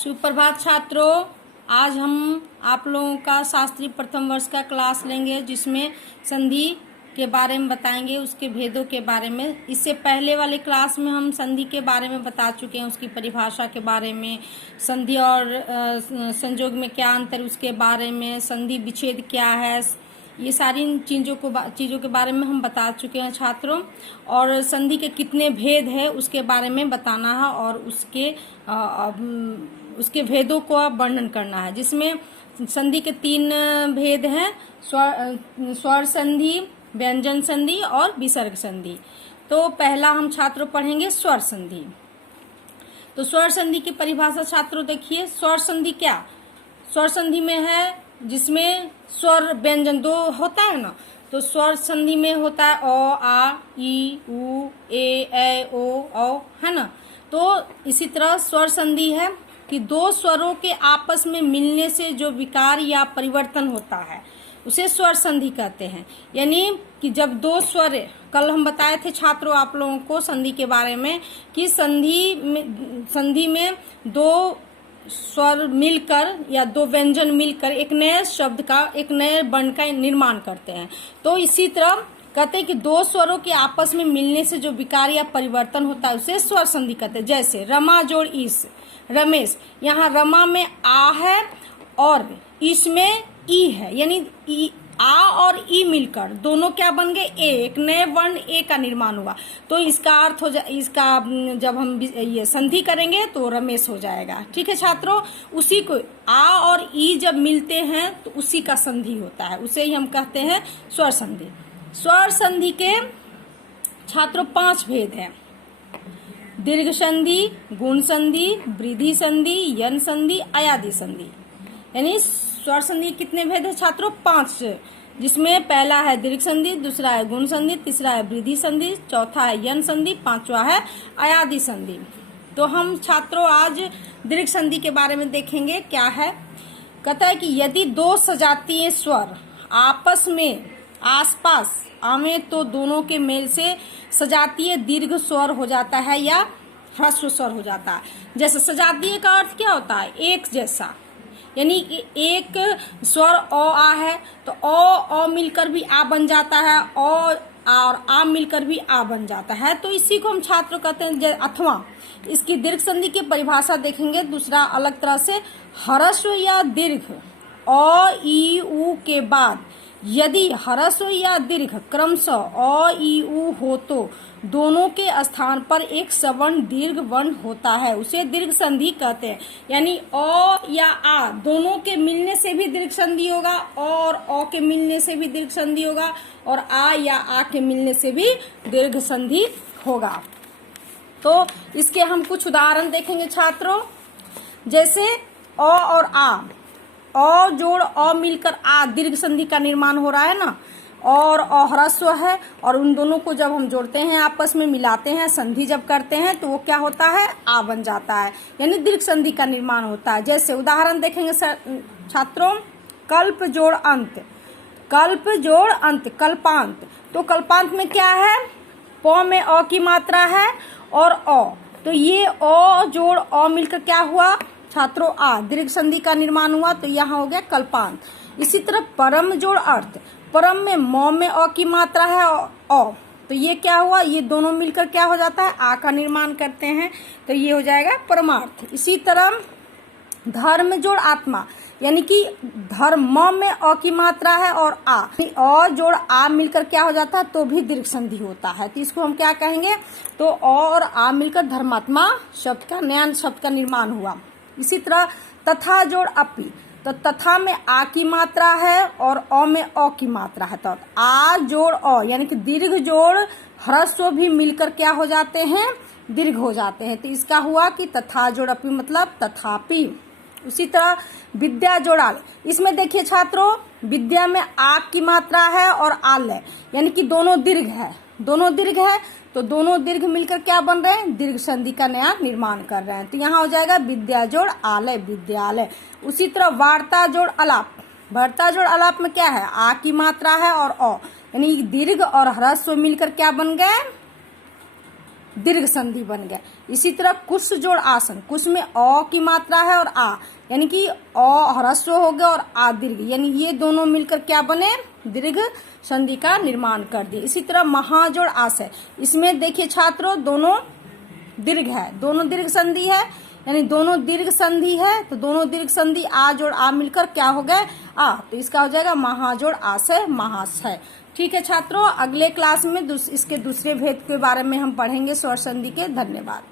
सुप्रभात छात्रों। आज हम आप लोगों का शास्त्रीय प्रथम वर्ष का क्लास लेंगे, जिसमें संधि के बारे में बताएंगे, उसके भेदों के बारे में। इससे पहले वाले क्लास में हम संधि के बारे में बता चुके हैं, उसकी परिभाषा के बारे में, संधि और संयोग में क्या अंतर, उसके बारे में, संधि विच्छेद क्या है, ये सारी चीज़ों के बारे में हम बता चुके हैं छात्रों। और संधि के कितने भेद है उसके बारे में बताना है, और उसके भेदों को वर्णन करना है, जिसमें संधि के 3 भेद हैं: स्वर संधि, व्यंजन संधि और विसर्ग संधि। तो पहला हम छात्रों पढ़ेंगे स्वर संधि। तो स्वर संधि की परिभाषा छात्रों देखिए। स्वर संधि क्या? स्वर संधि में है जिसमें स्वर व्यंजन 2 होता है ना, तो स्वर संधि में होता है अ, आ, ई, उ, ए, ओ, औ, है ना। तो इसी तरह स्वर संधि है कि 2 स्वरों के आपस में मिलने से जो विकार या परिवर्तन होता है उसे स्वर संधि कहते हैं। यानी कि जब 2 स्वर, कल हम बताए थे छात्रों आप लोगों को संधि के बारे में कि संधि में 2 स्वर मिलकर या 2 व्यंजन मिलकर एक नए शब्द का, एक नए वर्ण का निर्माण करते हैं। तो इसी तरह कहते हैं कि 2 स्वरों के आपस में मिलने से जो विकार या परिवर्तन होता है उसे स्वर संधि कहते हैं। जैसे रमा जोड़ इस, रमेश, यहाँ रमा में आ है और इसमें ई है, यानी आ और ई मिलकर दोनों क्या बन गए? एक नए वर्ण ए का निर्माण हुआ। तो इसका अर्थ इसका जब हम ये संधि करेंगे तो रमेश हो जाएगा। ठीक है छात्रों, उसी को आ और ई जब मिलते हैं तो उसी का संधि होता है, उसे ही हम कहते हैं स्वर संधि। स्वर संधि के छात्रों 5 भेद हैं: दीर्घ संधि, गुण संधि, वृद्धि संधि, यन संधि, अयादि संधि। यानी स्वर संधि कितने भेद है छात्रों? 5, जिसमें पहला है दीर्घ संधि, दूसरा है गुण संधि, तीसरा है वृद्धि संधि, चौथा है यन संधि, 5वां है अयादि संधि। तो हम छात्रों आज दीर्घ संधि के बारे में देखेंगे क्या है। कहता है कि यदि 2 सजातीय स्वर आपस में आसपास आवे तो दोनों के मेल से सजातीय दीर्घ स्वर हो जाता है या ह्रस्व स्वर हो जाता है। जैसे सजातीय का अर्थ क्या होता है? एक जैसा, यानी कि एक स्वर अ आ है तो अ मिलकर भी आ बन जाता है, अ और आ मिलकर भी आ बन जाता है। तो इसी को हम छात्र कहते हैं। अथवा इसकी दीर्घ संधि की परिभाषा देखेंगे दूसरा अलग तरह से। ह्रस्व या दीर्घ अ, ई, उ के बाद यदि ह्रस्व या दीर्घ क्रमशः अ, ई, उ हो तो दोनों के स्थान पर एक सवर्ण दीर्घ वर्ण होता है, उसे दीर्घ संधि कहते हैं। यानी अ या आ दोनों के मिलने से भी दीर्घ संधि होगा, और अ के मिलने से भी दीर्घ संधि होगा, और आ या आ के मिलने से भी दीर्घ संधि होगा। तो इसके हम कुछ उदाहरण देखेंगे छात्रों। जैसे अ और आ, अ जोड़ अ मिलकर आ, दीर्घ संधि का निर्माण हो रहा है ना, और ह्रस्व है, और उन दोनों को जब हम जोड़ते हैं, आपस में मिलाते हैं, संधि जब करते हैं तो वो क्या होता है? आ बन जाता है, यानी दीर्घ संधि का निर्माण होता है। जैसे उदाहरण देखेंगे छात्रों। कल्प जोड़ अंत, कल्प जोड़ अंत, कल्पांत। तो कल्पांत में क्या है? प में अ की मात्रा है और अ, तो ये अ जोड़ अ मिलकर क्या हुआ छात्रों? आ, दीर्घ संधि का निर्माण हुआ, तो यहाँ हो गया कल्पांत। इसी तरह परम जोड़ अर्थ, परम में म में अ की मात्रा है और तो ये क्या हुआ? ये दोनों मिलकर क्या हो जाता है? आ का निर्माण करते हैं, तो ये हो जाएगा परमार्थ। इसी तरह धर्म जोड़ आत्मा, यानी कि धर्म म में अ की मात्रा है और अ जोड़ आ मिलकर क्या हो जाता है? तो भी दीर्घ संधि होता है। तो इसको हम क्या कहेंगे? तो अ और आ मिलकर धर्मात्मा शब्द का, नया शब्द का निर्माण हुआ। इसी तरह तथा जोड़ अपि, तो तथा में आ की मात्रा है और अ में अ की मात्रा है, तो आ जोड़ अ यानी कि दीर्घ जोड़ ह्रस्व भी मिलकर क्या हो जाते हैं? दीर्घ हो जाते हैं। तो इसका हुआ कि तथा जोड़ अपि मतलब तथापि। उसी तरह विद्या जोड़ आल, इसमें देखिए छात्रों, विद्या में आ की मात्रा है और आल है, यानी कि दोनों दीर्घ है, दोनों दीर्घ है, तो दोनों दीर्घ मिलकर क्या बन रहे हैं? दीर्घ संधि का नया निर्माण कर रहे हैं। तो यहाँ हो जाएगा विद्या जोड़ आलय, विद्यालय। उसी तरह वार्ता जोड़ अलाप, वार्ता जोड़ अलाप में क्या है? आ की मात्रा है और अ, यानी दीर्घ और ह्रस्व मिलकर क्या बन गए? दीर्घ संधि बन गया। इसी तरह कुश जोड़ आसन, कुश में अ की मात्रा है और आ, यानी कि अ ह्रस्व हो गया और आ दीर्घ, यानी ये दोनों मिलकर क्या बने, दीर्घ संधि का निर्माण कर दिए। इसी तरह महाजोड़ आस है, इसमें देखिए छात्रों दोनों दीर्घ है, दोनों दीर्घ संधि है, यानी दोनों दीर्घ संधि है, तो दोनों दीर्घ संधि आ जोड़ आ मिलकर क्या हो गए, आ, तो इसका हो जाएगा महाजोड़ आशय महास है। ठीक है छात्रों, अगले क्लास में इसके दूसरे भेद के बारे में हम पढ़ेंगे स्वर संधि के। धन्यवाद।